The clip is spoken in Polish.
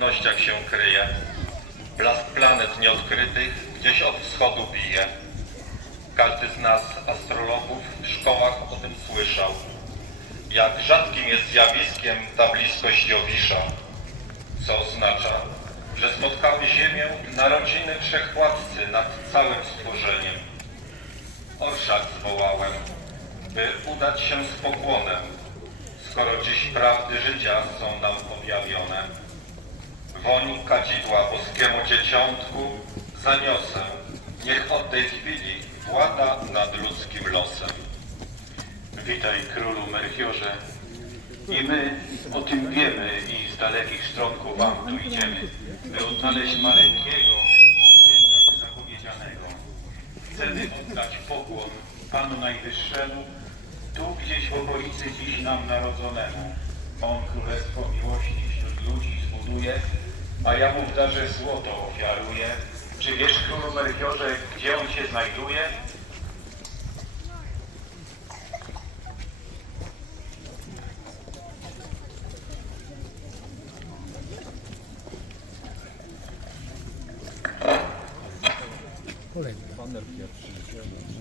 ciemnościach się kryje. Blask planet nieodkrytych gdzieś od wschodu bije. Każdy z nas, astrologów, w szkołach o tym słyszał. Jak rzadkim jest zjawiskiem ta bliskość Jowisza, co oznacza, że spotkały Ziemię narodziny Wszechwładcy nad całym stworzeniem. Orszak zwołałem, by udać się z pokłonem, skoro dziś prawdy życia są nam objawione. Woń kadzidła boskiemu dzieciątku zaniosę, niech od tej chwili włada nad ludzkim losem. Witaj królu Melchiorze. I my o tym wiemy i z dalekich stron ku wam tu idziemy, by odnaleźć maleńkiego zapowiedzianego. Chcemy oddać pokłon Panu Najwyższemu, tu gdzieś w okolicy dziś nam narodzonemu. On królestwo miłości wśród ludzi zbuduje, a ja mu w darze złoto ofiaruję. Czy wiesz, królu Melchiorze, gdzie on się znajduje?